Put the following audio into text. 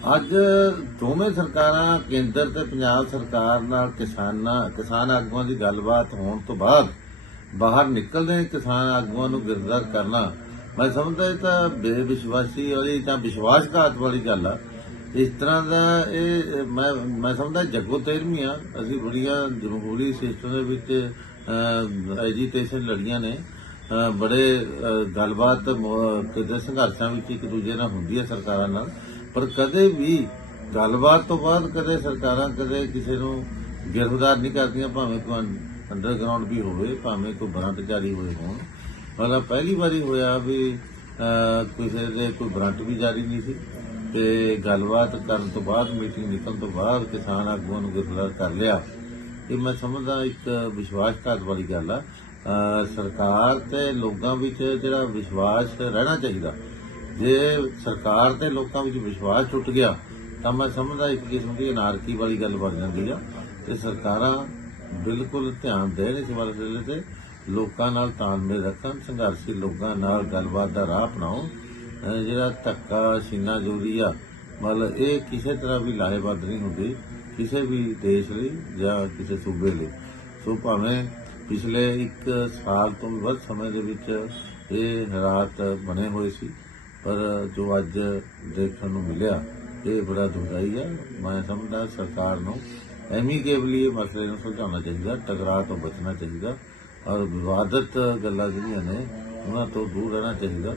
ਅੱਜ ਦੋਵੇਂ ਸਰਕਾਰਾਂ, ਕੇਂਦਰ ਤੇ ਪੰਜਾਬ ਸਰਕਾਰ ਨਾਲ ਕਿਸਾਨਾਂ, ਕਿਸਾਨ ਆਗੂਆਂ ਦੀ ਗੱਲਬਾਤ ਹੋਣ ਤੋਂ ਬਾਅਦ ਬਾਹਰ ਨਿਕਲਦੇ ਕਿਸਾਨ ਆਗੂਆਂ ਨੂੰ ਗਿਰਦਾਰ ਕਰਨਾ। ਮੈਂ ਸਮਝਦਾ ਇਹ ਤਾਂ ਬੇਵਿਸ਼ਵਾਸੀ ਵਾਲੀ ਜਾਂ ਵਿਸ਼ਵਾਸਘਾਤ ਵਾਲੀ ਗੱਲ ਆ। ਇਸ ਤਰ੍ਹਾਂ ਦਾ ਇਹ, ਮੈਂ ਮੈਂ ਸਮਝਦਾ ਜੱਗੋ ਤੇਰਵੀਂ ਆ। ਅਸੀਂ ਬੜੀਆਂ ਜਮਹੂਰੀ ਸਿਸਟਮ ਦੇ ਵਿੱਚ ਐਜੀਟੇਸ਼ਨ ਲੜੀਆਂ ਨੇ। ਬੜੇ ਗੱਲਬਾਤ ਕਿਤੇ ਸੰਘਰਸ਼ਾਂ ਵਿੱਚ ਇੱਕ ਦੂਜੇ ਨਾਲ ਹੁੰਦੀ ਹੈ ਸਰਕਾਰਾਂ ਨਾਲ। ਪਰ ਕਦੇ ਵੀ ਗੱਲਬਾਤ ਤੋਂ ਬਾਅਦ ਕਦੇ ਸਰਕਾਰਾਂ ਕਦੇ ਕਿਸੇ ਨੂੰ ਗ੍ਰਿਫਤਾਰ ਨਹੀਂ ਕਰਦੀਆਂ, ਭਾਵੇਂ ਕੋਈ ਅੰਡਰਗਰਾਉਂਡ ਵੀ ਹੋਵੇ, ਭਾਵੇਂ ਕੋਈ ਬਰੰਟ ਜਾਰੀ ਹੋਏ ਹੋਣ। ਮਤਲਬ ਪਹਿਲੀ ਵਾਰੀ ਹੋਇਆ ਵੀ ਕਿਸੇ ਦੇ ਕੋਈ ਬਰੰਟ ਵੀ ਜਾਰੀ ਨਹੀਂ ਸੀ ਤੇ ਗੱਲਬਾਤ ਕਰਨ ਤੋਂ ਬਾਅਦ, ਮੀਟਿੰਗ ਨਿਕਲਣ ਤੋਂ ਬਾਅਦ ਕਿਸਾਨ ਆਗੂਆਂ ਨੂੰ ਗ੍ਰਿਫਤਾਰ ਕਰ ਲਿਆ। ਇਹ ਮੈਂ ਸਮਝਦਾ ਇੱਕ ਵਿਸ਼ਵਾਸਘਾਤ ਵਾਲੀ ਗੱਲ ਆ। ਸਰਕਾਰ ਤੇ ਲੋਕਾਂ ਵਿੱਚ ਜਿਹੜਾ ਵਿਸ਼ਵਾਸ ਰਹਿਣਾ ਚਾਹੀਦਾ। ਜੇ ਸਰਕਾਰ ਤੇ ਲੋਕਾਂ ਵਿੱਚ ਵਿਸ਼ਵਾਸ ਟੁੱਟ ਗਿਆ, ਤਾਂ ਮੈਂ ਸਮਝਦਾ ਇੱਕ ਕਿਸਮ ਦੀ ਅਨਾਰਕੀ ਵਾਲੀ ਗੱਲ ਬਣ ਜਾਂਦੀ ਆ। ਤੇ ਸਰਕਾਰਾਂ ਬਿਲਕੁਲ ਧਿਆਨ ਦੇਣ ਇਸ ਮਸਲੇ ਤੇ, ਲੋਕਾਂ ਨਾਲ ਤਾਲਮੇਲ ਰੱਖਣ, ਸੰਘਰਸ਼ੀ ਲੋਕਾਂ ਨਾਲ ਗੱਲਬਾਤ ਦਾ ਰਾਹ ਅਪਣਾਓ ਜਿਹੜਾ ਧੱਕਾ ਸੀਨਾ ਜ਼ਰੂਰੀ ਆ, ਮਤਲਬ ਇਹ ਕਿਸੇ ਤਰ੍ਹਾਂ ਵੀ ਲਾਹੇਵੰਦ ਨਹੀਂ ਹੁੰਦੀ, ਕਿਸੇ ਵੀ ਦੇਸ਼ ਲਈ ਜਾਂ ਕਿਸੇ ਸੂਬੇ ਲਈ। ਸੋ ਭਾਵੇਂ ਪਿਛਲੇ 1 ਸਾਲ ਤੋਂ ਵੀ ਵੱਧ ਸਮੇਂ ਦੇ ਵਿੱਚ ਇਹ ਹਾਲਾਤ ਬਣੇ ਹੋਏ ਸੀ ਪਰ ਜੋ ਅੱਜ ਦੇਖਣ ਨੂੰ ਮਿਲਿਆ, ਇਹ ਬੜਾ ਦੁਖਦਾਈ ਹੈ। ਮੈਂ ਸਮਝਦਾ ਸਰਕਾਰ ਨੂੰ ਐਮੀਕੇਬਲੀ ਇਹ ਮਸਲੇ ਨੂੰ ਸੁਲਝਾਉਣਾ ਚਾਹੀਦਾ, ਟਕਰਾਅ ਤੋਂ ਬਚਣਾ ਚਾਹੀਦਾ ਔਰ ਵਿਵਾਦਤ ਗੱਲਾਂ ਜਿਹੜੀਆਂ ਨੇ, ਉਹਨਾਂ ਤੋਂ ਦੂਰ ਰਹਿਣਾ ਚਾਹੀਦਾ।